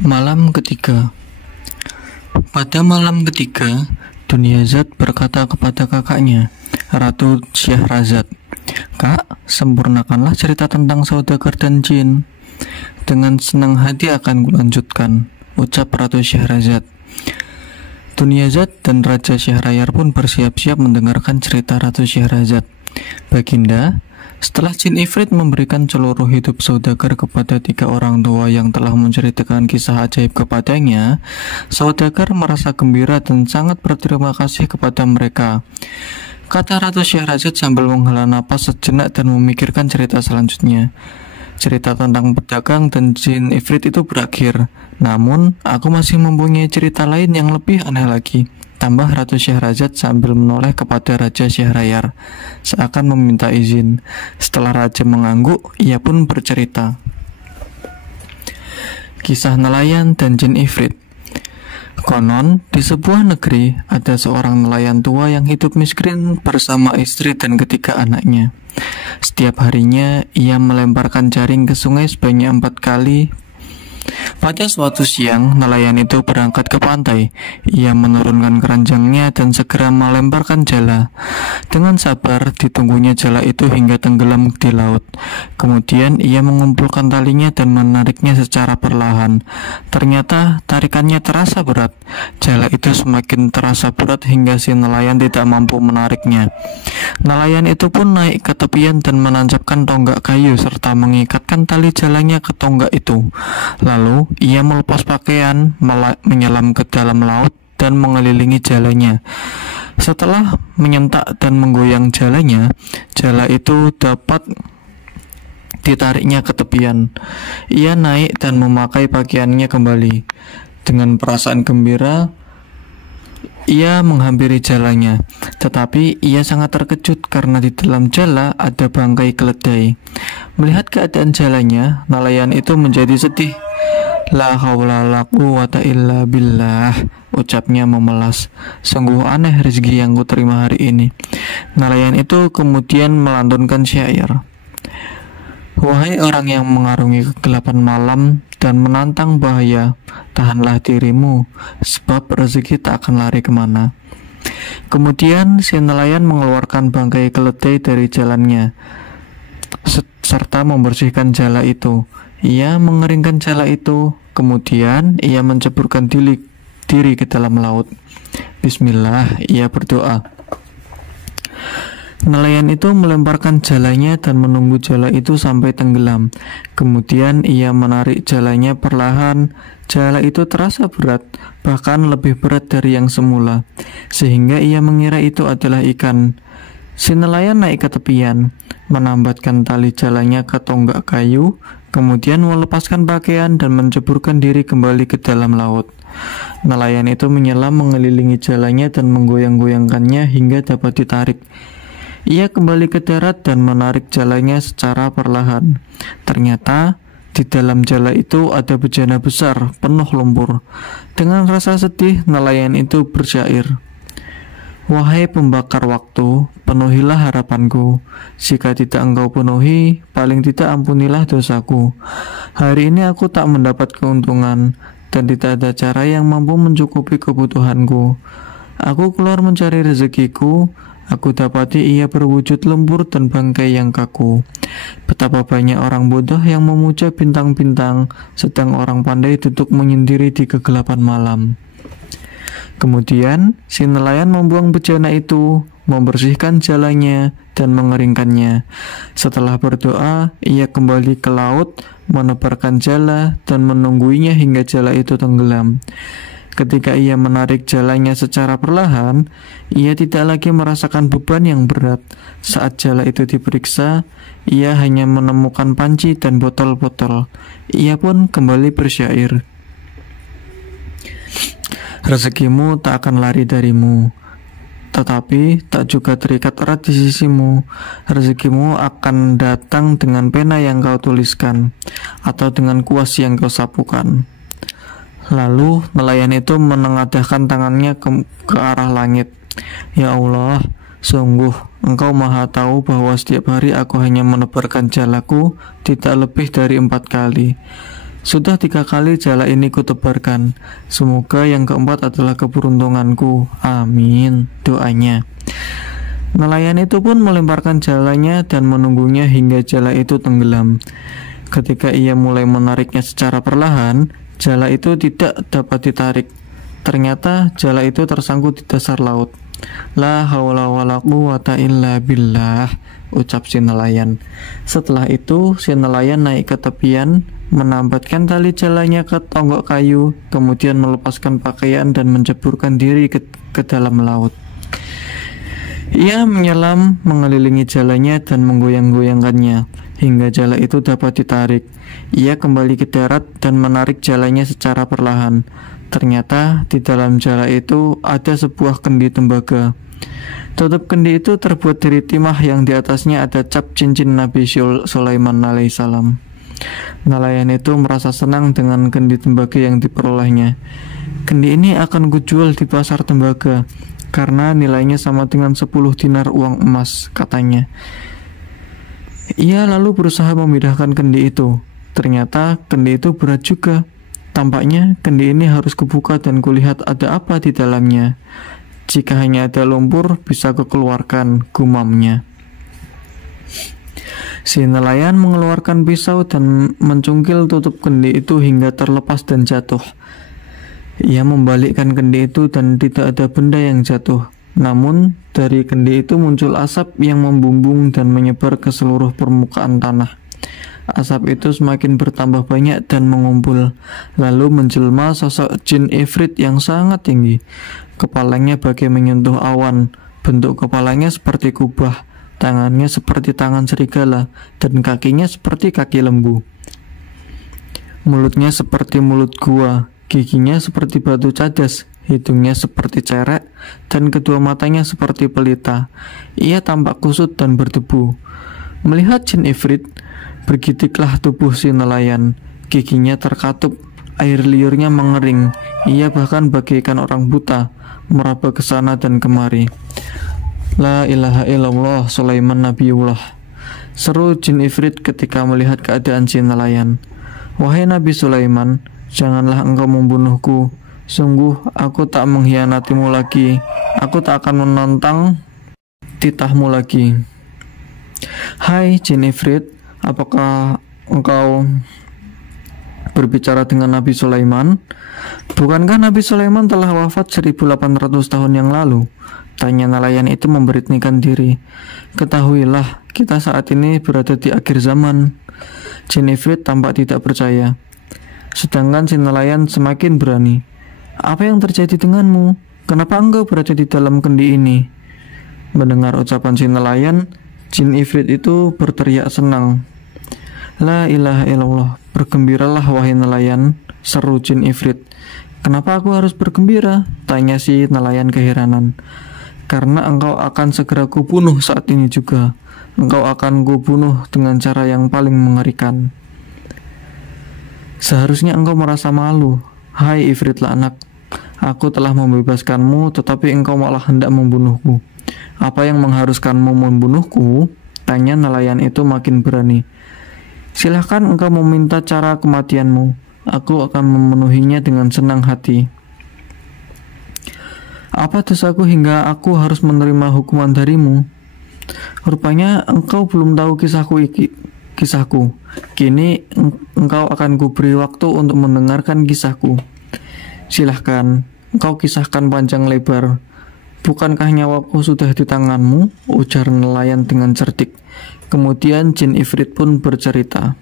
Malam ketiga. Pada malam ketiga, Dunyazad berkata kepada kakaknya, Ratu Syahrazad, "Kak, sempurnakanlah cerita tentang saudagar dan jin." "Dengan senang hati akan kulanjutkan," ucap Ratu Syahrazad. Dunyazad dan Raja Syahrayar pun bersiap-siap mendengarkan cerita Ratu Syahrazad. "Baginda, setelah Jin Ifrit memberikan seluruh hidup saudagar kepada 3 orang tua yang telah menceritakan kisah ajaib kepadanya, saudagar merasa gembira dan sangat berterima kasih kepada mereka," kata Ratu Syahrazad sambil menghela napas sejenak dan memikirkan cerita selanjutnya. "Cerita tentang pedagang dan Jin Ifrit itu berakhir. Namun, aku masih mempunyai cerita lain yang lebih aneh lagi," tambah Ratu Syahrazad sambil menoleh kepada Raja Syahrayar, seakan meminta izin. Setelah Raja mengangguk, ia pun bercerita. Kisah nelayan dan Jin Ifrit. Konon, di sebuah negeri ada seorang nelayan tua yang hidup miskin bersama istri dan ketiga anaknya. Setiap harinya, ia melemparkan jaring ke sungai sebanyak 4 kali. Pada suatu siang, nelayan itu berangkat ke pantai. Ia menurunkan keranjangnya dan segera melemparkan jala. Dengan sabar, ditunggunya jala itu hingga tenggelam di laut. Kemudian, ia mengumpulkan talinya dan menariknya secara perlahan. Ternyata, tarikannya terasa berat. Jala itu semakin terasa berat hingga si nelayan tidak mampu menariknya. Nelayan itu pun naik ke tepian dan menancapkan tonggak kayu serta mengikatkan tali jalanya ke tonggak itu. Lalu, ia melepas pakaian, menyelam ke dalam laut dan mengelilingi jalanya. Setelah menyentak dan menggoyang jalanya, jala itu dapat ditariknya ke tepian. Ia naik dan memakai pakaiannya kembali. Dengan perasaan gembira, ia menghampiri jalanya, tetapi ia sangat terkejut karena di dalam jala ada bangkai keledai. Melihat keadaan jalanya, nelayan itu menjadi sedih. "La haula la quwata illa billah," ucapnya memelas. "Sungguh aneh rezeki yang kuterima hari ini." Nelayan itu kemudian melantunkan syair. "Wahai orang yang mengarungi kegelapan malam dan menantang bahaya, tahanlah dirimu, sebab rezeki tak akan lari kemana." Kemudian si nelayan mengeluarkan bangkai keledai dari jalannya serta membersihkan jala itu. Ia mengeringkan jala itu, kemudian ia menceburkan diri ke dalam laut. Bismillah, ia berdoa. Nelayan itu melemparkan jalanya dan menunggu jala itu sampai tenggelam. Kemudian ia menarik jalanya perlahan. Jala itu terasa berat, bahkan lebih berat dari yang semula, sehingga ia mengira itu adalah ikan. Si nelayan naik ke tepian, menambatkan tali jalanya ke tonggak kayu, kemudian melepaskan pakaian dan menceburkan diri kembali ke dalam laut. Nelayan itu menyelam mengelilingi jalanya dan menggoyang-goyangkannya hingga dapat ditarik. Ia kembali ke darat dan menarik jalanya secara perlahan. Ternyata di dalam jala itu ada bejana besar penuh lumpur. Dengan rasa sedih, nelayan itu bersyair. "Wahai pembakar waktu, penuhilah harapanku. Jika tidak engkau penuhi, paling tidak ampunilah dosaku. Hari ini aku tak mendapat keuntungan, dan tidak ada cara yang mampu mencukupi kebutuhanku. Aku keluar mencari rezekiku, aku dapati ia berwujud lumpur dan bangkai yang kaku. Betapa banyak orang bodoh yang memuja bintang-bintang, sedang orang pandai duduk menyendiri di kegelapan malam." Kemudian, si nelayan membuang bejana itu, membersihkan jalanya, dan mengeringkannya. Setelah berdoa, ia kembali ke laut, menebarkan jala, dan menungguinya hingga jala itu tenggelam. Ketika ia menarik jalanya secara perlahan, ia tidak lagi merasakan beban yang berat. Saat jala itu diperiksa, ia hanya menemukan panci dan botol-botol. Ia pun kembali bersyair. "Rezekimu tak akan lari darimu, tetapi tak juga terikat erat di sisimu. Rezekimu akan datang dengan pena yang kau tuliskan, atau dengan kuas yang kau sapukan." Lalu nelayan itu menengadahkan tangannya ke arah langit. "Ya Allah, sungguh Engkau maha tahu bahwa setiap hari aku hanya menebarkan jalaku tidak lebih dari 4 kali. Sudah 3 kali jala ini kutebarkan. Semoga yang keempat adalah keberuntunganku. Amin, doanya. Nelayan itu pun melemparkan jalanya dan menunggunya hingga jala itu tenggelam. Ketika ia mulai menariknya secara perlahan, jala itu tidak dapat ditarik. Ternyata jala itu tersangkut di dasar laut. La haula wala quwata illa billah, ucap si nelayan. Setelah itu, si nelayan naik ke tepian, menambatkan tali jalanya ke tonggok kayu, kemudian melepaskan pakaian dan menceburkan diri ke dalam laut. Ia menyelam mengelilingi jalanya dan menggoyang-goyangkannya hingga jala itu dapat ditarik. Ia kembali ke darat dan menarik jalanya secara perlahan. Ternyata di dalam jala itu ada sebuah kendi tembaga. Tutup kendi itu terbuat dari timah yang di atasnya ada cap cincin Nabi Sulaiman alaihissalam. Nelayan itu merasa senang dengan kendi tembaga yang diperolehnya. Kendi ini akan kujual di pasar tembaga karena nilainya sama dengan 10 dinar uang emas, katanya. Ia lalu berusaha memindahkan kendi itu. Ternyata kendi itu berat juga. Tampaknya kendi ini harus kubuka dan kulihat ada apa di dalamnya. Jika hanya ada lumpur, bisa kukeluarkan, gumamnya. Si nelayan mengeluarkan pisau dan mencungkil tutup kendi itu hingga terlepas dan jatuh. Ia membalikkan kendi itu dan tidak ada benda yang jatuh. Namun, dari kendi itu muncul asap yang membumbung dan menyebar ke seluruh permukaan tanah. Asap itu semakin bertambah banyak dan mengumpul. Lalu menjelma sosok jin ifrit yang sangat tinggi. Kepalanya bagai menyentuh awan. Bentuk kepalanya seperti kubah, tangannya seperti tangan serigala, dan kakinya seperti kaki lembu. Mulutnya seperti mulut gua, giginya seperti batu cadas, hidungnya seperti cerek, dan kedua matanya seperti pelita. Ia tampak kusut dan berdebu. Melihat jin ifrit, bergitiklah tubuh si nelayan. Giginya terkatup, air liurnya mengering. Ia bahkan bagaikan orang buta, meraba ke sana dan kemari. La ilaha illallah, Sulaiman Nabiullah, seru jin ifrit ketika melihat keadaan si nelayan. Wahai Nabi Sulaiman, janganlah engkau membunuhku. Sungguh aku tak mengkhianatimu lagi. Aku tak akan menentang titahmu lagi. Hai jin ifrit, apakah engkau berbicara dengan Nabi Sulaiman? Bukankah Nabi Sulaiman telah wafat 1800 tahun yang lalu? Tanya nelayan itu memberanikan diri. Ketahuilah, kita saat ini berada di akhir zaman. Jin ifrit tampak tidak percaya. Sedangkan si nelayan semakin berani. Apa yang terjadi denganmu? Kenapa engkau berada di dalam kendi ini? Mendengar ucapan si nelayan, jin ifrit itu berteriak senang. La ilaha illallah, bergembiralah wahai nelayan, seru jin ifrit. Kenapa aku harus bergembira? Tanya si nelayan keheranan. Karena engkau akan segera kubunuh saat ini juga. Engkau akan kubunuh dengan cara yang paling mengerikan. Seharusnya engkau merasa malu. Hai ifrit laknat, aku telah membebaskanmu, tetapi engkau malah hendak membunuhku. Apa yang mengharuskanmu membunuhku? Tanya nelayan itu makin berani. Silahkan engkau meminta cara kematianmu. Aku akan memenuhinya dengan senang hati. Apa dosaku hingga aku harus menerima hukuman darimu? Rupanya engkau belum tahu kisahku. Kini engkau akan kuberi waktu untuk mendengarkan kisahku. Silahkan, engkau kisahkan panjang lebar. Bukankah nyawaku sudah di tanganmu? Ujar nelayan dengan cerdik. Kemudian jin ifrit pun bercerita.